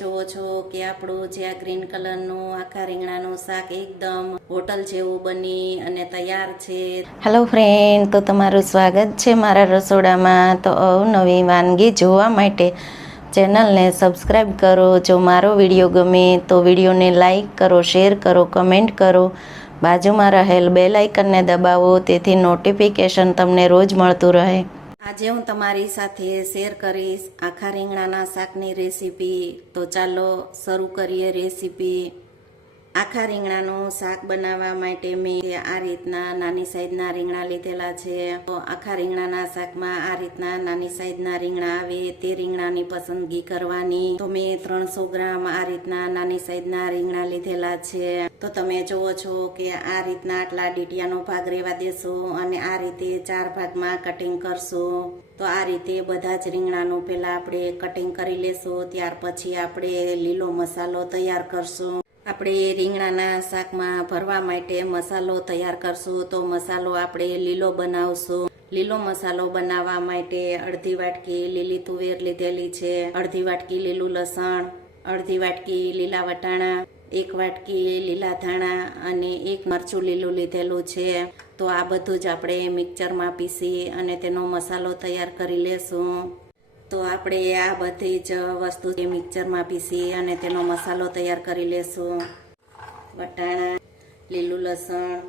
જુઓ છો કે આપણું જે આ ગ્રીન કલરનું, આખા રીંગણાનું શાક એકદમ હોટલ જેવું બની અને તૈયાર છે. હેલો ફ્રેન્ડ તો તમારું સ્વાગત છે મારા રસોડામાં. તો અવનવી વાનગી જોવા માટે ચેનલને સબસ્ક્રાઈબ કરો. જો મારો વીડિયો ગમે તો વિડીયોને લાઈક કરો, શેર કરો, કમેન્ટ કરો. બાજુમાં રહેલ બેલ આઇકનને દબાવો, તેથી નોટિફિકેશન તમને રોજ મળતું રહે. આજે હું તમારી સાથે શેર કરીશ આખા રીંગણાના શાકની રેસીપી તો ચાલો શરૂ કરીએ રેસીપી આખા રીંગણાનું શાક બનાવવા માટે મેં આ રીતના નાની સાઈઝના રીંગણા લીધેલા છે, તો આખા રીંગણાના શાકમાં આ રીતના નાની સાઈઝના રીંગણા આવે, તે રીંગણાની પસંદગી કરવાની. તો મેં ત્રણસો ગ્રામ આ રીતના નાની સાઈઝના રીંગણા લીધેલા છે. તો તમે જુઓ છો કે આ રીતના આટલા ડીટિયાનો ભાગ રહેવા દેશો અને આ રીતે ચાર ભાગમાં કટિંગ કરશો. તો આ રીતે બધા જ રીંગણાનું પહેલાં આપણે કટિંગ કરી લેશું, ત્યાર પછી આપણે લીલો મસાલો તૈયાર કરશું. આપણે રીંગણાના શાકમાં ભરવા માટે મસાલો તૈયાર કરશું તો મસાલો આપણે લીલો બનાવશું. લીલો મસાલો બનાવવા માટે અડધી વાટકી લીલી તુવેર લીધેલી છે, અડધી વાટકી લીલું લસણ, અડધી વાટકી લીલા વટાણા, એક વાટકી લીલા ધાણા અને એક મરચું લીલું લીધેલું છે. તો આ બધું જ આપણે મિક્સરમાં પીસી અને તેનો મસાલો તૈયાર કરી લેશું. તો આપણે આ બધી જ વસ્તુ મિક્સરમાં પીસી અને તેનો મસાલો તૈયાર કરી લેશું. વટાણા લીલું લસણ,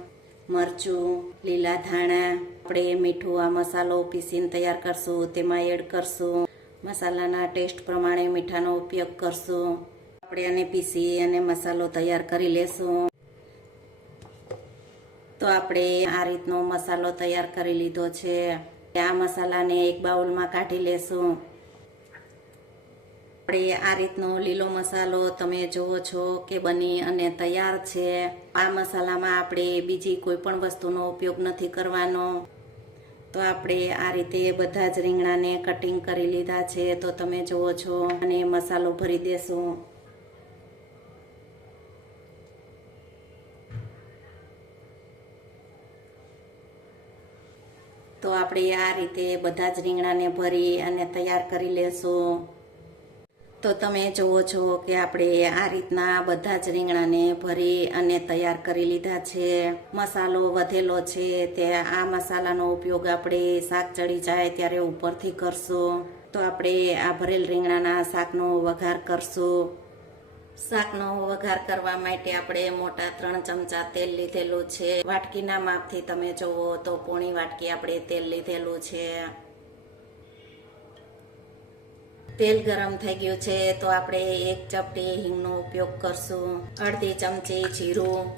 મરચું, લીલા ધાણા. આપણે મીઠું આ મસાલો પીસીને તૈયાર કરશું, તેમાં એડ કરશું. મસાલાના ટેસ્ટ પ્રમાણે મીઠાનો ઉપયોગ કરશું. આપણે આને પીસી અને મસાલો તૈયાર કરી લેશું. તો આપણે આ રીતનો મસાલો તૈયાર કરી લીધો છે. આ મસાલાને એક બાઉલમાં કાઢી લેશું. આપણે આ રીતનો લીલો મસાલો તમે જુઓ છો કે બની અને તૈયાર છે. આ મસાલામાં આપણે બીજી કોઈ પણ વસ્તુનો ઉપયોગ નથી કરવાનો. તો આપણે આ રીતે બધા જ રીંગણાને કટિંગ કરી લીધા છે. તો તમે જુઓ છો અને મસાલો ભરી દેશું. તો આપણે આ રીતે બધા જ રીંગણાને ભરી અને તૈયાર કરી લેશું. તો તમે જુઓ છો કે આપણે આ રીતના બધા જ રીંગણાને ભરી અને તૈયાર કરી લીધા છે. મસાલો વધેલો છે તે આ મસાલાનો ઉપયોગ આપણે શાક ચડી જાય ત્યારે ઉપરથી કરશું. તો આપણે આ ભરેલ રીંગણાના શાકનો વઘાર કરશું. શાકનો વઘાર કરવા માટે આપણે મોટા ત્રણ ચમચા તેલ લીધેલું છે. વાટકીના માપથી તમે જુઓ તો પોણી વાટકી આપણે તેલ લીધેલું છે. તેલ ગરમ થઈ ગયું છે તો આપણે એક ચપટી હિંગનો ઉપયોગ કરશું. અડધી ચમચી જીરું.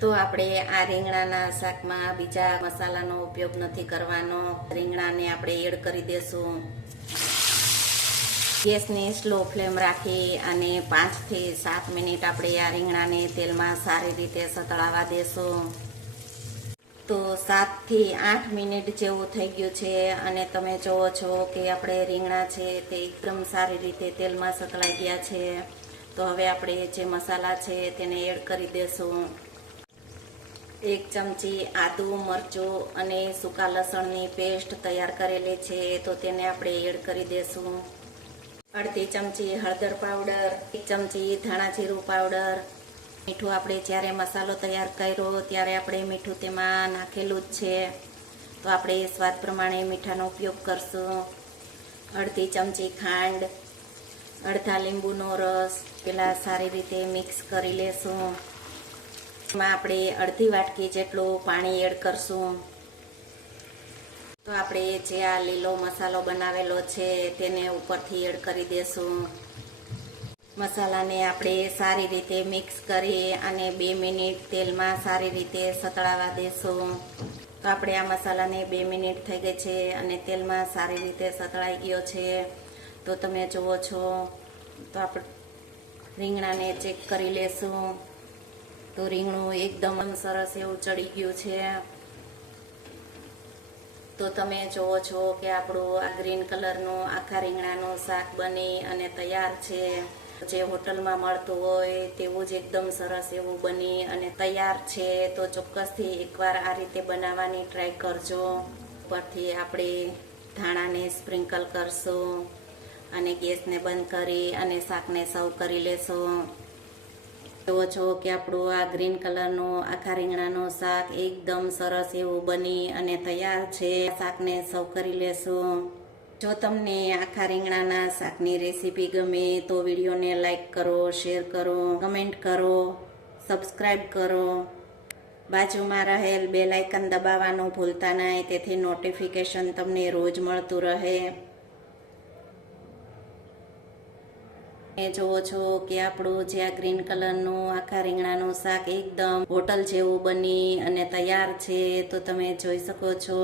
તો આપણે આ રીંગણાના શાકમાં બીજા મસાલાનો ઉપયોગ નથી કરવાનો. રીંગણાને આપણે એડ કરી દેશું. ગેસની સ્લો ફ્લેમ રાખી અને પાંચથી સાત મિનિટ આપણે આ રીંગણાને તેલમાં સારી રીતે સતળાવા દેશું. તો સાતથી આઠ મિનિટ જેવું થઈ ગયું છે અને તમે જુઓ છો કે આપણે રીંગણા છે તે એકદમ સારી રીતે તેલમાં સતળાઈ ગયા છે. તો હવે આપણે જે મસાલા છે તેને એડ કરી દેશું. એક ચમચી આદુ મરચું અને સૂકા લસણની પેસ્ટ તૈયાર કરેલી છે તો તેને આપણે એડ કરી દેશું. અડધી ચમચી હળદર પાવડર, એક ચમચી ધાણા જીરું પાવડર. મીઠું આપણે જ્યારે મસાલો તૈયાર કર્યો ત્યારે આપણે મીઠું તેમાં નાખેલું જ છે. તો આપણે સ્વાદ પ્રમાણે મીઠાનો ઉપયોગ કરશું. અડધી ચમચી ખાંડ, અડધા લીંબુનો રસ, પેલા સારી રીતે મિક્સ કરી લેશું. એમાં આપણે અડધી વાટકી જેટલું પાણી એડ કરશું. તો આપણે જે આ લીલો મસાલો બનાવેલો છે, તેને ઉપરથી એડ કરી દેશું. મસાલાને આપણે સારી રીતે મિક્સ કરી અને બે મિનિટ તેલમાં સારી રીતે સતળાવા દેશું. તો આપણે આ મસાલાને બે મિનિટ થઈ ગઈ છે અને તેલમાં સારી રીતે સતળાઈ ગયો છે. તો તમે જુઓ છો, તો આપણે રીંગણાને ચેક કરી લેશું. તો રીંગણું એકદમ સરસ એવું ચડી ગયું છે. તો તમે જુઓ છો કે આપણું આ ગ્રીન કલરનું, આખા રીંગણાનું શાક બની અને તૈયાર છે. જે હોટલમાં મળતું હોય તેવું જ એકદમ સરસ એવું બની અને તૈયાર છે. તો ચોક્કસથી એકવાર આ રીતે બનાવવાની ટ્રાય કરજો. ઉપરથી આપણે ધાણાને સ્પ્રિંકલ કરશું અને ગેસને બંધ કરી અને શાકને સર્વ કરી લેશો. જુઓ છો કે આપણું આ ગ્રીન કલરનું, આખા રીંગણાનું શાક એકદમ સરસ એવું બની અને તૈયાર છે. શાકને સર્વ કરી લેશું. જો તમને આખા રીંગણાના શાકની રેસીપી ગમે તો વિડીયોને લાઈક કરો, શેર કરો, કમેન્ટ કરો, સબસ્ક્રાઈબ કરો. બાજુમાં રહેલ બે લાઇકન દબાવવાનું ભૂલતા નહીં તેથી નોટિફિકેશન તમને રોજ મળતું રહે. એ જોવો છો કે આપણું જે આ ગ્રીન કલરનું, આખા રીંગણાનું શાક એકદમ હોટલ જેવું બની અને તૈયાર છે, તો તમે જોઈ શકો છો.